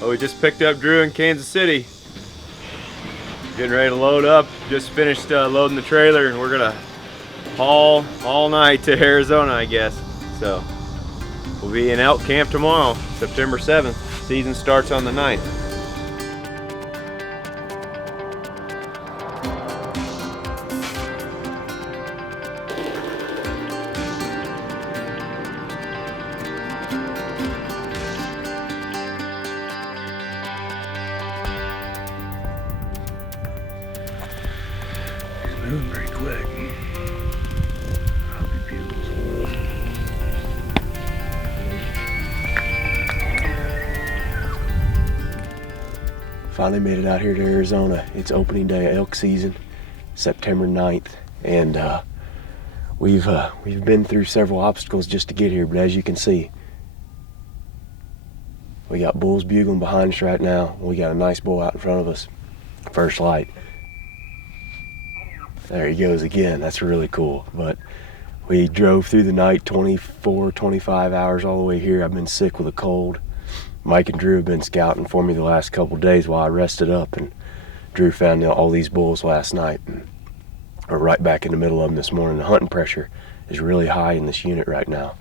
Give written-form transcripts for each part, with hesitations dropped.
Well, we just picked up Drew in Kansas City. Getting ready to load up. Just finished loading the trailer, and we're gonna haul all night to Arizona, I guess. So we'll be in elk camp tomorrow, September 7th. Season starts on the 9th. Moving pretty quick. Finally made it out here to Arizona. It's opening day of elk season, September 9th, and we've been through several obstacles just to get here, but as you can see, we got bulls bugling behind us right now. We got a nice bull out in front of us. First light. There he goes again. That's really cool. But we drove through the night, 24, 25 hours all the way here. I've been sick with a cold. Mike and Drew have been scouting for me the last couple of days while I rested up, and Drew found all these bulls last night, and we're right back in the middle of them this morning. The hunting pressure is really high in this unit right now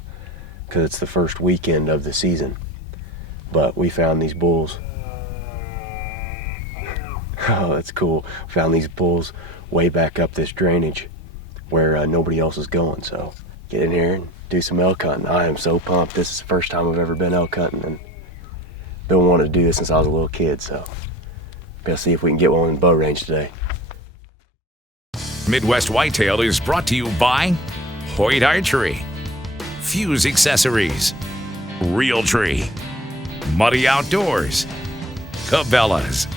because it's the first weekend of the season. But we found these bulls. Oh, that's cool. Found these bulls way back up this drainage where nobody else is going. So get in here and do some elk hunting. I am so pumped. This is the first time I've ever been elk hunting, and Bill wanted to do this since I was a little kid, so gotta see if we can get one in the bow range today. Midwest Whitetail is brought to you by Hoyt Archery, Fuse Accessories, Realtree, Muddy Outdoors, Cabela's,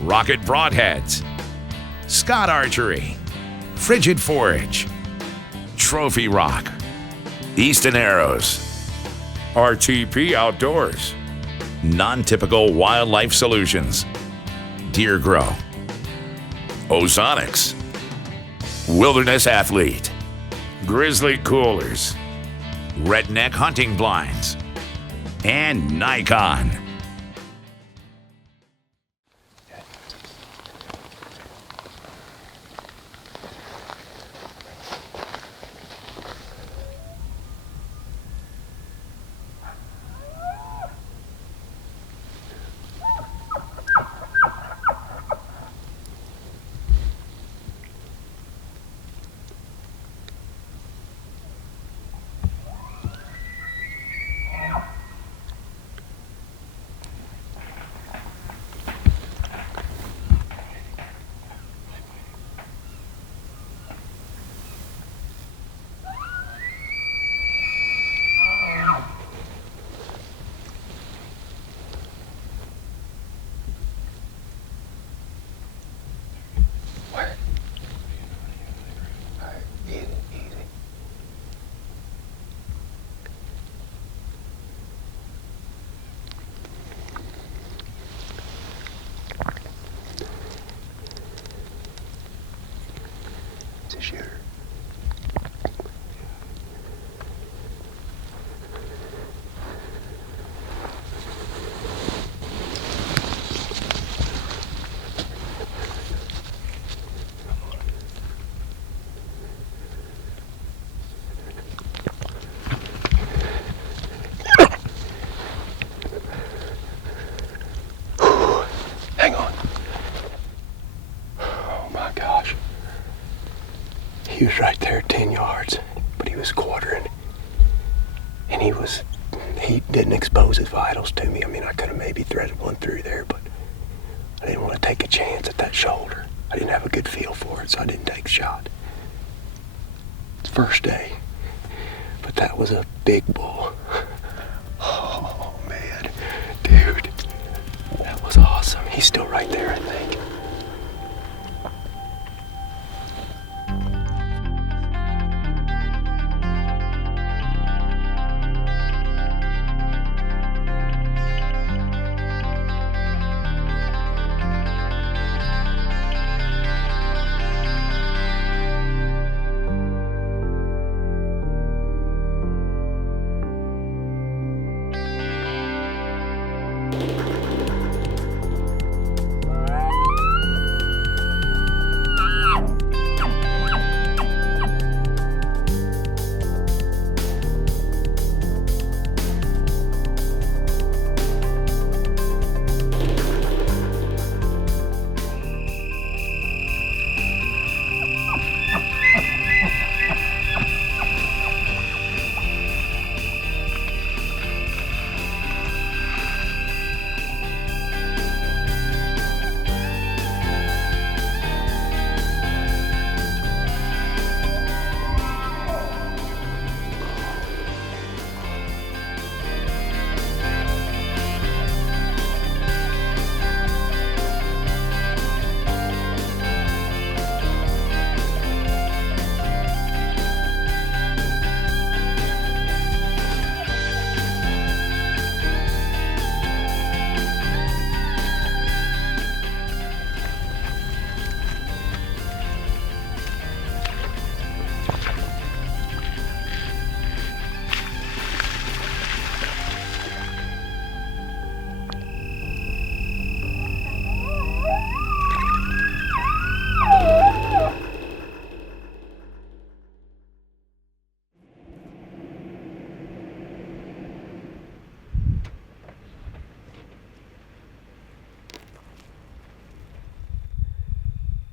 Rocket Broadheads, Scott Archery, Frigid Forage, Trophy Rock, Easton Arrows, RTP Outdoors, Non-Typical Wildlife Solutions, Deer Grow, Ozonics, Wilderness Athlete, Grizzly Coolers, Redneck Hunting Blinds, and Nikon. Shooter. Hang on. Oh my gosh. He was right there at 10 yards, but he was quartering. And he didn't expose his vitals to me. I mean, I could have maybe threaded one through there, but I didn't want to take a chance at that shoulder. I didn't have a good feel for it, so I didn't take the shot. It's first day, but that was a big bull. Oh man, dude, that was awesome. He's still right there, I think.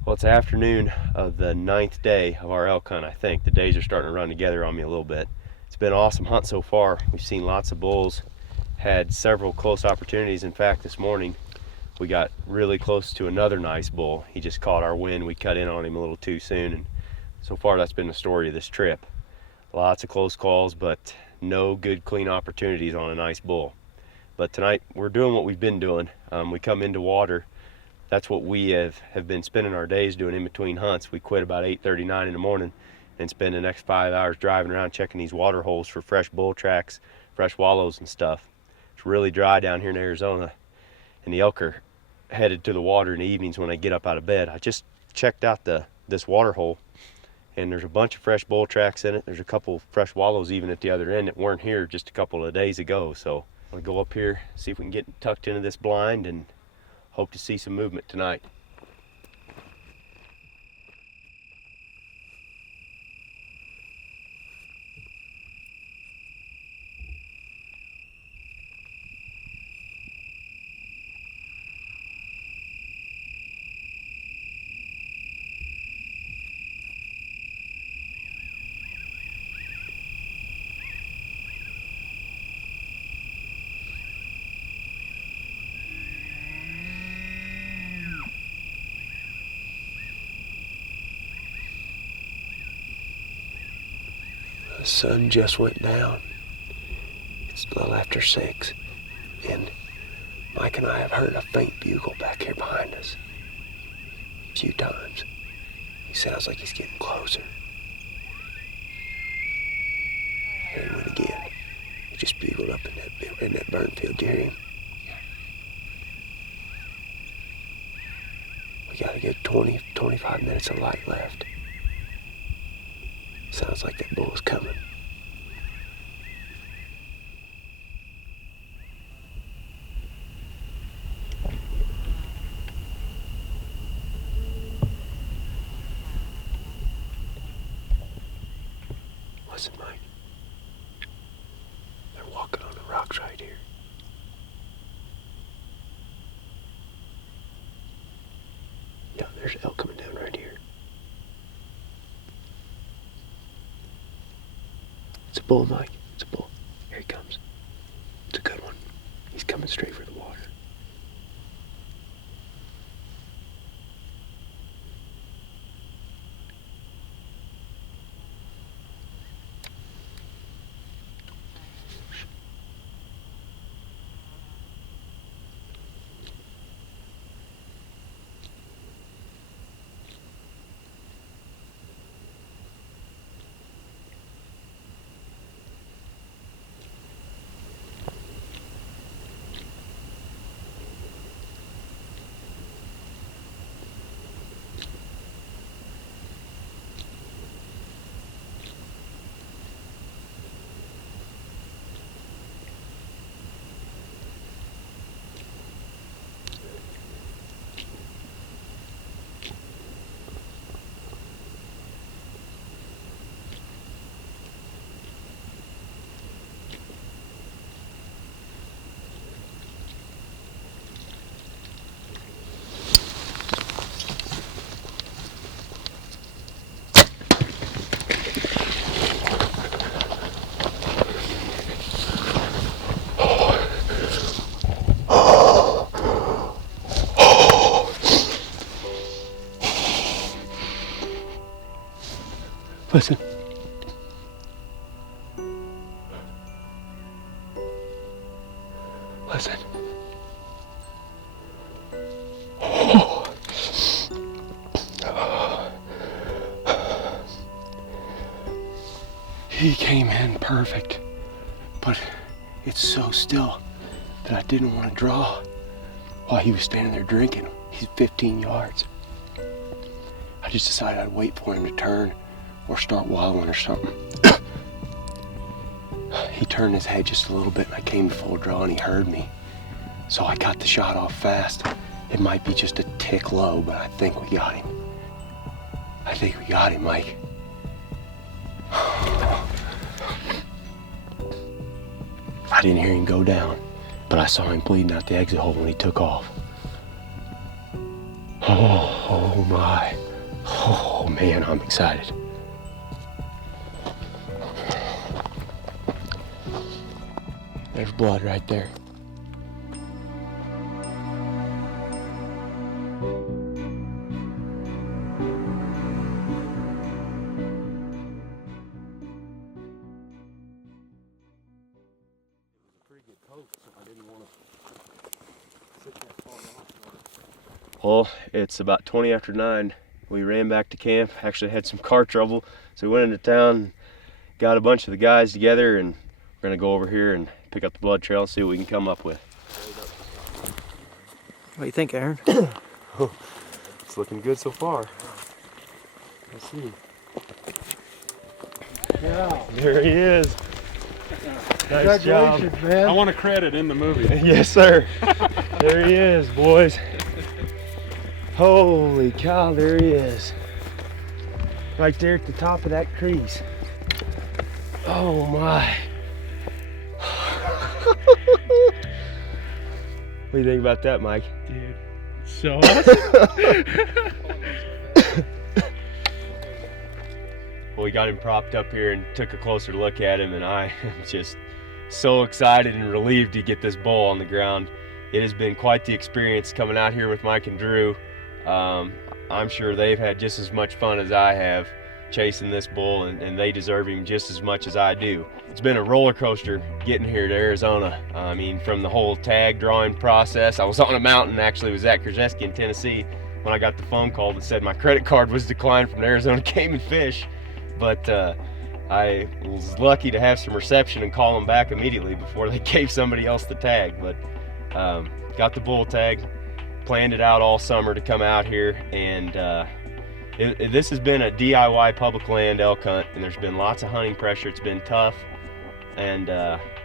Well, it's the afternoon of the 9th day of our elk hunt, I think. The days are starting to run together on me a little bit. It's been an awesome hunt so far. We've seen lots of bulls, had several close opportunities. In fact, this morning we got really close to another nice bull. He just caught our wind. We cut in on him a little too soon, and so far that's been the story of this trip. Lots of close calls, but no good clean opportunities on a nice bull. But tonight we're doing what we've been doing. We come into water. That's what we have been spending our days doing in between hunts. We quit about 8:39 in the morning and spend the next 5 hours driving around checking these water holes for fresh bull tracks, fresh wallows and stuff. It's really dry down here in Arizona, and the elk are headed to the water in the evenings when they get up out of bed. I just checked out this water hole, and there's a bunch of fresh bull tracks in it. There's a couple fresh wallows even at the other end that weren't here just a couple of days ago. So I'm gonna go up here, see if we can get tucked into this blind, and hope to see some movement tonight. The sun just went down. It's a little after 6, and Mike and I have heard a faint bugle back here behind us a few times. He sounds like he's getting closer. There he went again. He just bugled up in that burn field. Do you hear him? We got a good 20-25 minutes of light left. Sounds like that bull is coming. Listen, Mike. They're walking on the rocks right here. Yeah, there's elk coming down right here. It's a bull, Mike. It's a bull. Here he comes. It's a good one. He's coming straight for the water. Listen. Listen. He came in perfect, but it's so still that I didn't want to draw while he was standing there drinking. He's 15 yards. I just decided I'd wait for him to turn or start wilding or something. He turned his head just a little bit and I came to full draw and he heard me. So I got the shot off fast. It might be just a tick low, but I think we got him. I think we got him, Mike. I didn't hear him go down, but I saw him bleeding out the exit hole when he took off. Oh my. Oh man, I'm excited. There's blood right there. Well, it's about 20 after 9. We ran back to camp, actually had some car trouble, so we went into town, got a bunch of the guys together, and we're gonna go over here and pick up the blood trail and see what we can come up with. What do you think, Aaron? It's looking good so far. Let's see. Yeah. There he is. Nice job. Man. I want a credit in the movie. Yes, sir. There he is, boys. Holy cow, there he is. Right there at the top of that crease. Oh my. What do you think about that, Mike? Dude, so awesome. Well, we got him propped up here and took a closer look at him, and I am just so excited and relieved to get this bull on the ground. It has been quite the experience coming out here with Mike and Drew. I'm sure they've had just as much fun as I have chasing this bull, and they deserve him just as much as I do. It's been a roller coaster getting here to Arizona. I mean, from the whole tag drawing process. I was on a mountain, actually, with Zach Krzeski in Tennessee when I got the phone call that said my credit card was declined from the Arizona Game and Fish. But I was lucky to have some reception and call them back immediately before they gave somebody else the tag. But got the bull tag, planned it out all summer to come out here, and this has been a DIY public land elk hunt, and there's been lots of hunting pressure. It's been tough, and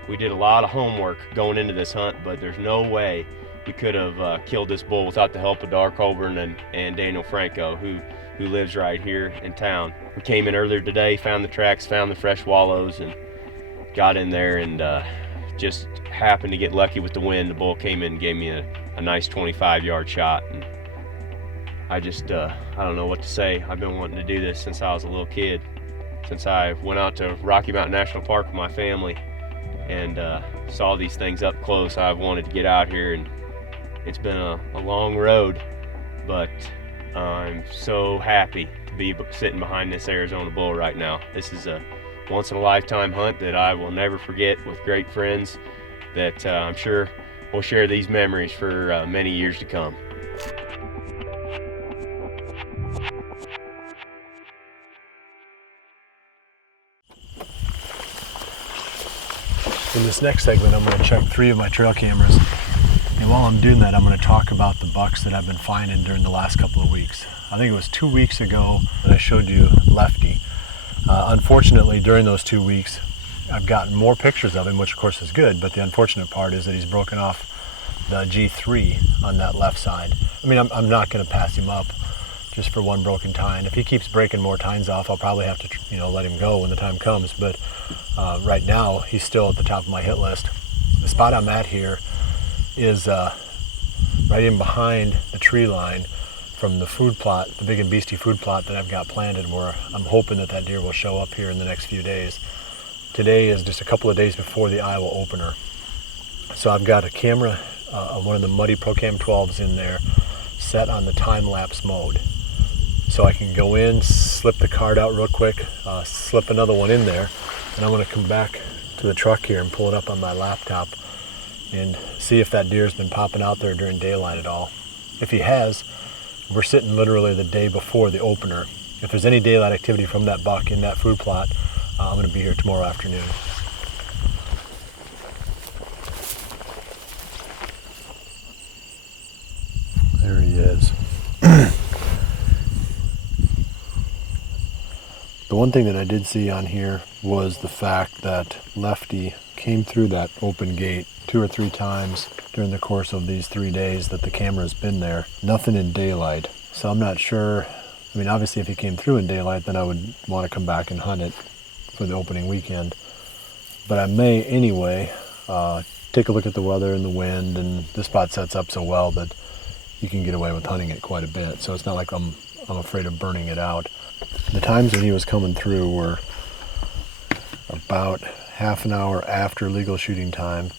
we did a lot of homework going into this hunt, but there's no way we could have killed this bull without the help of Dar Colburn and Daniel Franco, who lives right here in town. We came in earlier today, found the tracks, found the fresh wallows, and got in there, and just happened to get lucky with the wind. The bull came in and gave me a nice 25-yard shot, and I just I don't know what to say. I've been wanting to do this since I was a little kid, since I went out to Rocky Mountain National Park with my family and saw these things up close. I've wanted to get out here, and it's been a long road, but I'm so happy to be sitting behind this Arizona bull right now. This is a once-in-a-lifetime hunt that I will never forget, with great friends that I'm sure will share these memories for many years to come. In this next segment, I'm going to check 3 of my trail cameras. And while I'm doing that, I'm going to talk about the bucks that I've been finding during the last couple of weeks. I think it was 2 weeks ago that I showed you Lefty. Unfortunately, during those 2 weeks, I've gotten more pictures of him, which of course is good, but the unfortunate part is that he's broken off the G3 on that left side. I mean, I'm not going to pass him up just for one broken tine. If he keeps breaking more tines off, I'll probably have to, let him go when the time comes. But right now, he's still at the top of my hit list. The spot I'm at here is right in behind the tree line from the food plot, the big and beastie food plot that I've got planted, where I'm hoping that deer will show up here in the next few days. Today is just a couple of days before the Iowa opener. So I've got a camera, one of the Muddy ProCam 12s in there, set on the time-lapse mode. So I can go in, slip the card out real quick, slip another one in there, and I'm gonna come back to the truck here and pull it up on my laptop and see if that deer's been popping out there during daylight at all. If he has, we're sitting literally the day before the opener. If there's any daylight activity from that buck in that food plot, I'm gonna be here tomorrow afternoon. There he is. The one thing that I did see on here was the fact that Lefty came through that open gate 2 or 3 times during the course of these 3 days that the camera's been there. Nothing in daylight. So I'm not sure. I mean, obviously if he came through in daylight, then I would want to come back and hunt it for the opening weekend. But I may anyway take a look at the weather and the wind, and this spot sets up so well that you can get away with hunting it quite a bit. So it's not like I'm afraid of burning it out. The times when he was coming through were about half an hour after legal shooting time,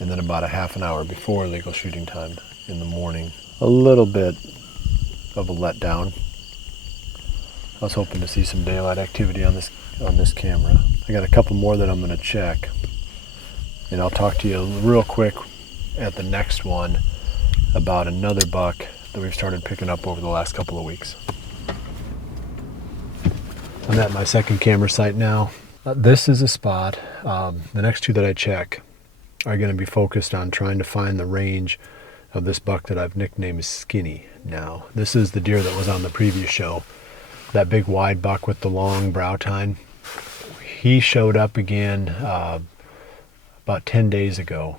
and then about a half an hour before legal shooting time in the morning. A little bit of a letdown. I was hoping to see some daylight activity on this camera. I got a couple more that I'm going to check, and I'll talk to you real quick at the next one about another buck that we've started picking up over the last couple of weeks. I'm at my second camera site now. This is a spot. The next two that I check are going to be focused on trying to find the range of this buck that I've nicknamed Skinny now. This is the deer that was on the previous show, that big wide buck with the long brow tine. He showed up again about 10 days ago,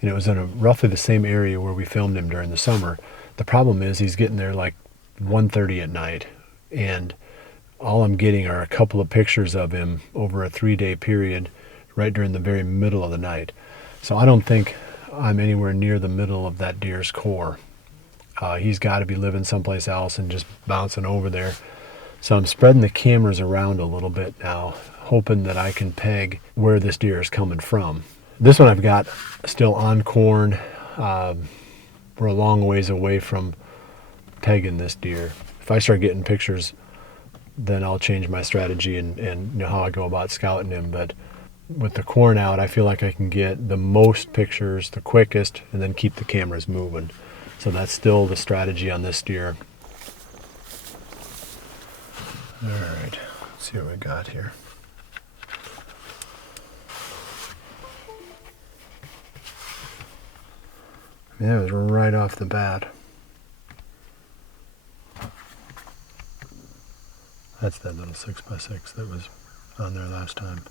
and it was in roughly the same area where we filmed him during the summer. The problem is he's getting there like 1:30 at night, and all I'm getting are a couple of pictures of him over a 3-day period right during the very middle of the night. So I don't think I'm anywhere near the middle of that deer's core. He's got to be living someplace else and just bouncing over there. So I'm spreading the cameras around a little bit now, hoping that I can peg where this deer is coming from. This one I've got still on corn. We're a long ways away from pegging this deer. If I start getting pictures, then I'll change my strategy and how I go about scouting him. But with the corn out, I feel like I can get the most pictures the quickest and then keep the cameras moving. So that's still the strategy on this deer. All right, let's see what we got here. Yeah, it was right off the bat. That's that little 6x6 that was on there last time.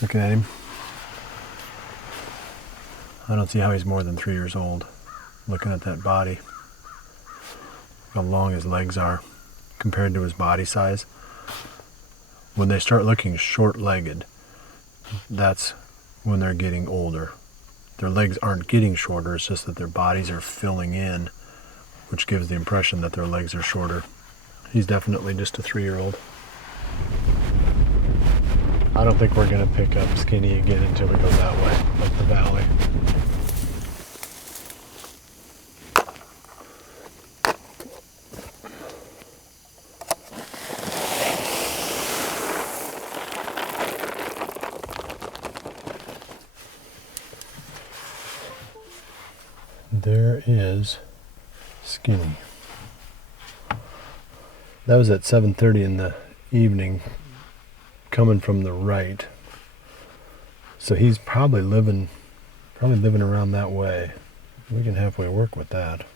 Looking at him. I don't see how he's more than 3 years old. Looking at that body, how long his legs are compared to his body size. When they start looking short-legged, that's when they're getting older. Their legs aren't getting shorter, it's just that their bodies are filling in, which gives the impression that their legs are shorter. He's definitely just a 3-year-old. I don't think we're going to pick up Skinny again until we go that way, up the valley. There is Skinny. That was at 7:30 in the evening, coming from the right. So he's probably living around that way. We can halfway work with that.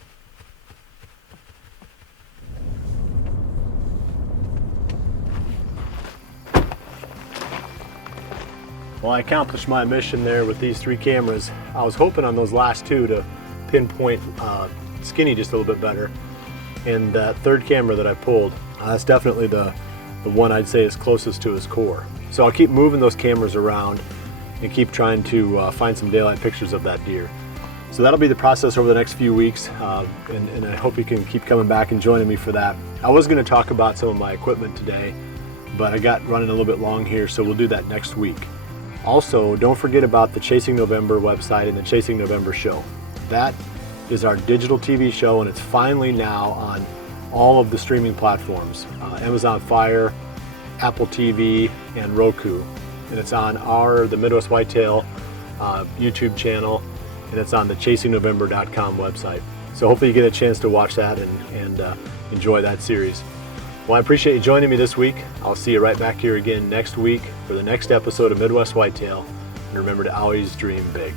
Well, I accomplished my mission there with these 3 cameras. I was hoping on those last 2 to pinpoint Skinny just a little bit better. And that 3rd camera that I pulled, that's definitely the one I'd say is closest to his core. So I'll keep moving those cameras around and keep trying to find some daylight pictures of that deer. So that'll be the process over the next few weeks, and I hope you can keep coming back and joining me for that. I was going to talk about some of my equipment today, but I got running a little bit long here, so we'll do that next week. Also, don't forget about the Chasing November website and the Chasing November show. That is our digital TV show, and it's finally now on all of the streaming platforms, Amazon Fire, Apple TV, and Roku. And it's on the Midwest Whitetail YouTube channel, and it's on the ChasingNovember.com website. So hopefully you get a chance to watch that and enjoy that series. Well, I appreciate you joining me this week. I'll see you right back here again next week for the next episode of Midwest Whitetail. And remember to always dream big.